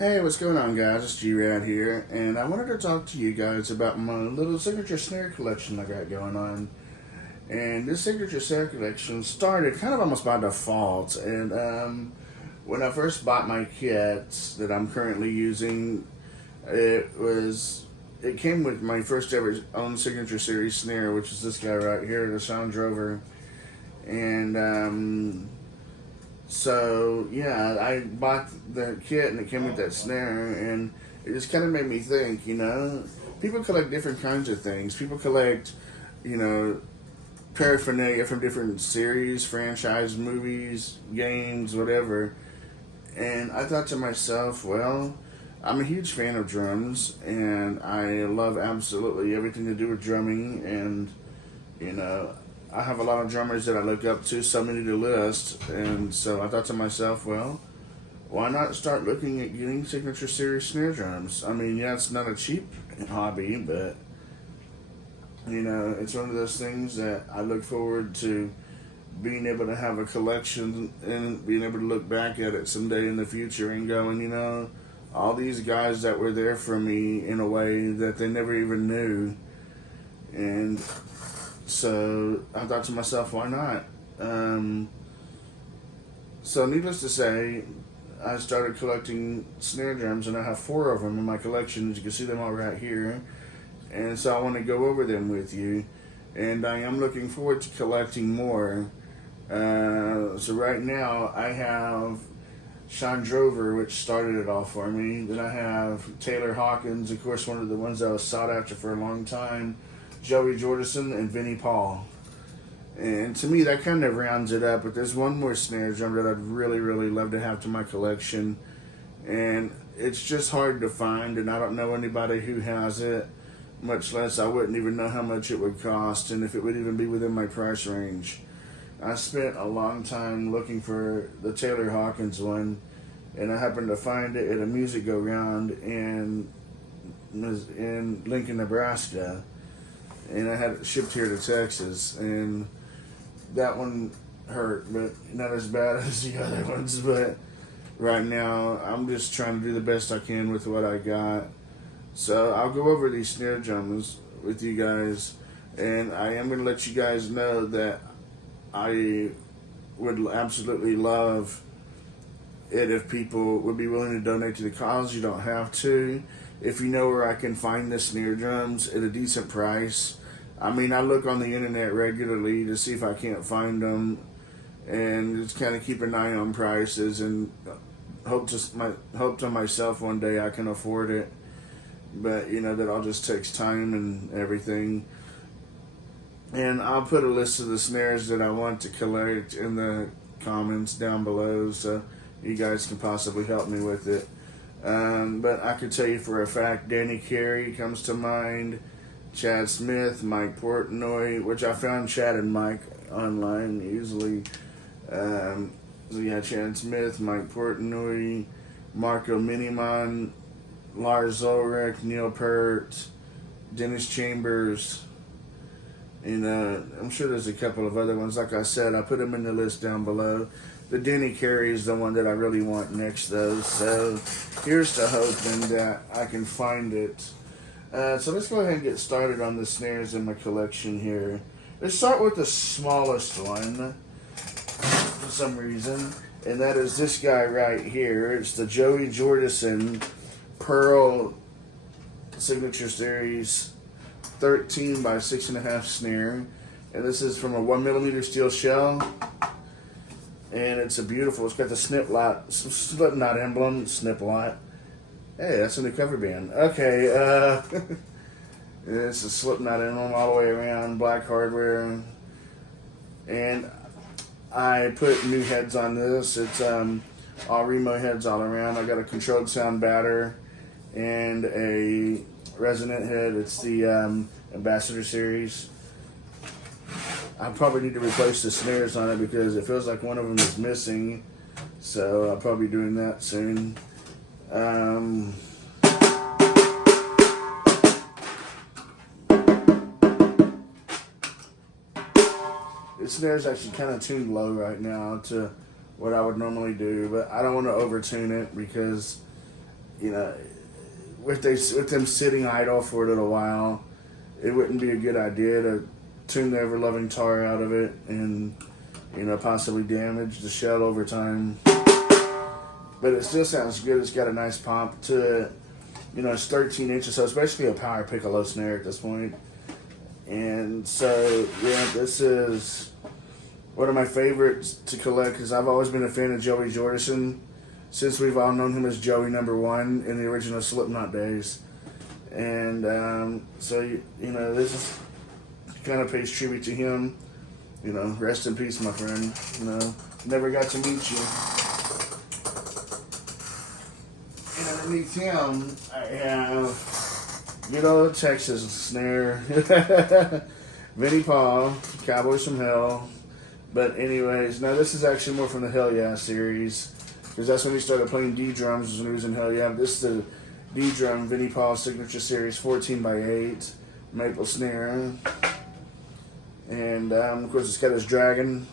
Hey, what's going on, guys? It's G-Rad here, and I wanted to talk to you guys about my little signature snare collection I got going on. And this signature snare collection started kind of almost by default. And when I first bought my kits that I'm currently using, it came with my first ever own signature series snare, which is this guy right here, the Sound Drover. And so yeah, I bought the kit and it came with that snare, and it just kind of made me think, people collect different kinds of things. People collect, paraphernalia from different series, franchise, movies, games, whatever. And I thought to myself, well, I'm a huge fan of drums, and I love absolutely everything to do with drumming, and, I have a lot of drummers that I look up to, so many to list, and so I thought to myself, well, why not start looking at getting signature series snare drums? I mean, yeah, it's not a cheap hobby, but, it's one of those things that I look forward to being able to have a collection and being able to look back at it someday in the future and going, all these guys that were there for me in a way that they never even knew. And so I thought to myself, why not? So needless to say, I started collecting snare drums, and I have 4 of them in my collection. As you can see them all right here. And so I want to go over them with you. And I am looking forward to collecting more. So right now I have Sound Drover, which started it all for me. Then I have Taylor Hawkins, of course, one of the ones that was sought after for a long time. Joey Jordison and Vinnie Paul. And to me, that kind of rounds it up. But there's one more snare drum that I'd really, really love to have to my collection. And it's just hard to find, and I don't know anybody who has it. Much less, I wouldn't even know how much it would cost and if it would even be within my price range. I spent a long time looking for the Taylor Hawkins one, and I happened to find it at a music go-round in Lincoln, Nebraska. And I had it shipped here to Texas, and that one hurt, but not as bad as the other ones. But right now, I'm just trying to do the best I can with what I got. So I'll go over these snare drums with you guys, and I am going to let you guys know that I would absolutely love it if people would be willing to donate to the cause. You don't have to. If you know where I can find the snare drums at a decent price. I mean, I look on the internet regularly to see if I can't find them, and just kind of keep an eye on prices, and hope to myself one day I can afford it. But that all just takes time and everything. And I'll put a list of the snares that I want to collect in the comments down below, so you guys can possibly help me with it. But I can tell you for a fact, Carey comes to mind, Chad Smith, Mike Portnoy, which I found Chad and Mike online easily. So yeah, Chad Smith, Mike Portnoy, Marco Minnemann, Lars Ulrich, Neil Peart, Dennis Chambers, and I'm sure there's a couple of other ones. Like I said, I put them in the list down below. The Carey is the one that I really want next, though. So here's to hoping that I can find it. So let's go ahead and get started on the snares in my collection here. Let's start with the smallest one for some reason, and that is this guy right here. It's the Joey Jordison Pearl Signature Series 13 by 6.5 snare, and this is from a 1mm steel shell, and it's it's got the Slipknot emblem, Sniplot. Hey, that's in the cover band. Okay, it's a Slipknot emblem all the way around, black hardware, and I put new heads on this. It's all Remo heads all around. I got a controlled sound batter and a resonant head. It's the Ambassador series. I probably need to replace the snares on it because it feels like one of them is missing, so I'll probably be doing that soon. The snare is actually kind of tuned low right now to what I would normally do, but I don't want to overtune it because you know, with them sitting idle for a little while, it wouldn't be a good idea to tune the ever-loving tar out of it and, you know, possibly damage the shell over time. But it still sounds good. It's got a nice pop to it. You know, it's 13 inches, so it's basically a power piccolo snare at this point. And so, yeah, this is one of my favorites to collect because I've always been a fan of Joey Jordison since we've all known him as Joey #1 in the original Slipknot days. And so, you know, this is kind of pays tribute to him. You know, rest in peace, my friend. You know, never got to meet you. And underneath him, I have good old Texas snare. Vinnie Paul, Cowboys from Hell. But anyways, now this is actually more from the Hell Yeah series. Because that's when he started playing D-drums, when he was in Hell Yeah. This is the D-drum Vinnie Paul Signature Series 14x8 maple snare. And of course it's got his dragon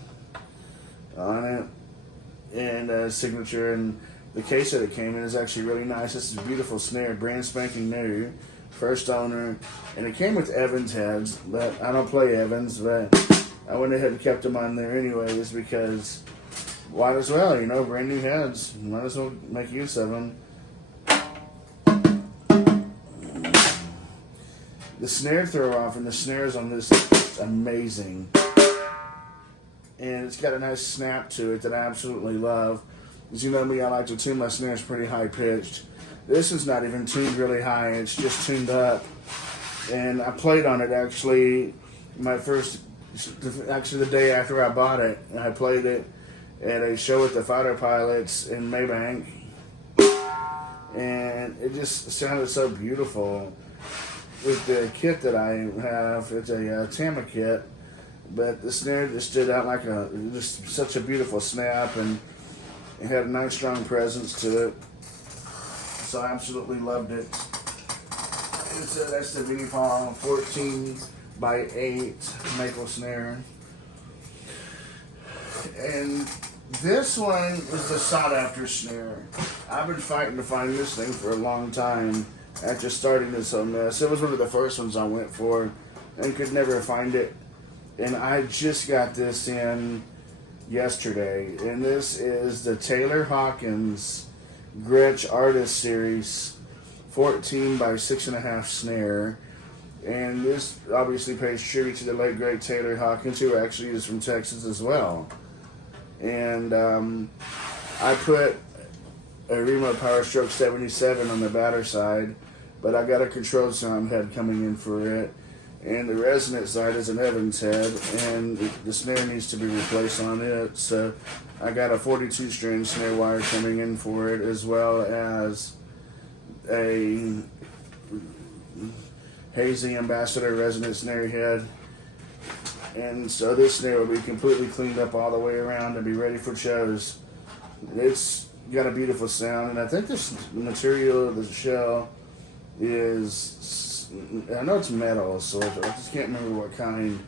on it. And signature, and the case that it came in is actually really nice. This is a beautiful snare, brand spanking new, first owner, and it came with Evans heads. But I don't play Evans, but I went ahead and kept them on there anyways because might as well, you know, brand new heads. Might as well make use of them. The snare throw off and the snares on this is amazing. And it's got a nice snap to it that I absolutely love. As you know me, I like to tune my snares pretty high pitched. This is not even tuned really high, it's just tuned up. And I played on it actually the day after I bought it. I played it at a show with the Fighter Pilots in Maybank. And it just sounded so beautiful. With the kit that I have, it's a Tama kit. But the snare just stood out like just such a beautiful snap, and it had a nice strong presence to it. So I absolutely loved it. And so that's the Vinnie Paul 14x8 maple snare. And this one is the sought after snare. I've been fighting to find this thing for a long time after starting this whole mess. It was one of the first ones I went for and could never find it. And I just got this in yesterday. And this is the Taylor Hawkins Gretsch Artist Series 14x6.5 snare. And this obviously pays tribute to the late great Taylor Hawkins, who actually is from Texas as well. And I put a remote Power Stroke 77 on the batter side, but I got a controlled sound head coming in for it. And the resonant side is an Evans head, and the snare needs to be replaced on it. So I got a 42 string snare wire coming in for it, as well as a Hazy Ambassador resonant snare head. And so this snare will be completely cleaned up all the way around and be ready for shows. It's got a beautiful sound, and I think this material of the shell is, I know it's metal, so I just can't remember what kind.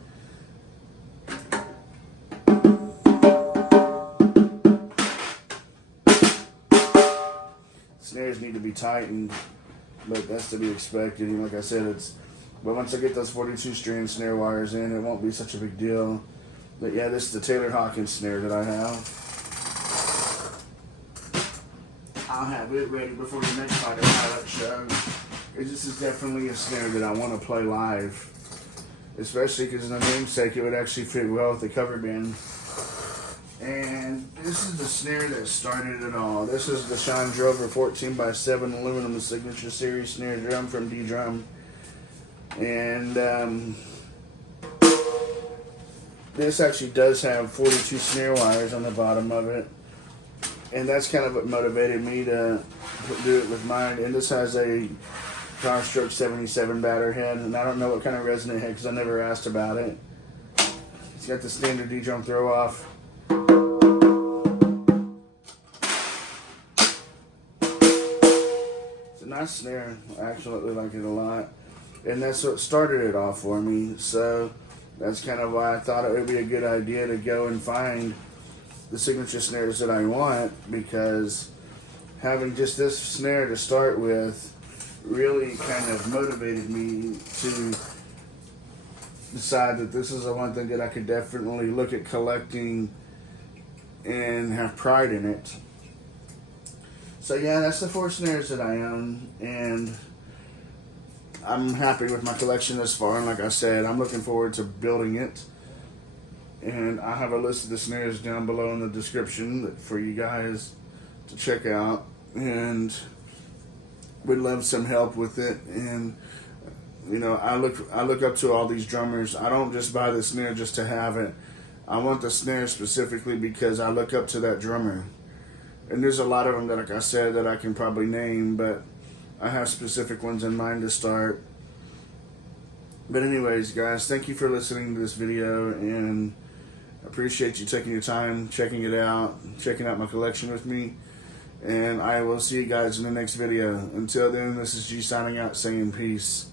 Snares need to be tightened, but that's to be expected. And like I said, but once I get those 42 string snare wires in, it won't be such a big deal. But yeah, this is the Taylor Hawkins snare that I have. I'll have it ready before the next Fighter Pilot show. This is definitely a snare that I want to play live. Especially because in the namesake, it would actually fit well with the cover band. And this is the snare that started it all. This is the Sean Drover 14x7 aluminum Signature Series snare drum from D-Drum. And this actually does have 42 snare wires on the bottom of it. And that's kind of what motivated me to do it with mine. And this has a Power Stroke 77 batter head. And I don't know what kind of resonant head because I never asked about it. It's got the standard D-Drum throw off. It's a nice snare. I absolutely like it a lot. And that's what started it off for me. So that's kind of why I thought it would be a good idea to go and find the signature snares that I want, because having just this snare to start with really kind of motivated me to decide that this is the one thing that I could definitely look at collecting and have pride in it. So yeah, that's the 4 snares that I own, and I'm happy with my collection thus far. And like I said, I'm looking forward to building it. And I have a list of the snares down below in the description for you guys to check out. And we'd love some help with it. And you know, I look up to all these drummers. I don't just buy the snare just to have it. I want the snare specifically because I look up to that drummer. And there's a lot of them that, like I said, that I can probably name, but I have specific ones in mind to start. But anyways, guys, thank you for listening to this video, and I appreciate you taking your time, checking it out, checking out my collection with me. And I will see you guys in the next video. Until then, this is G signing out, saying peace.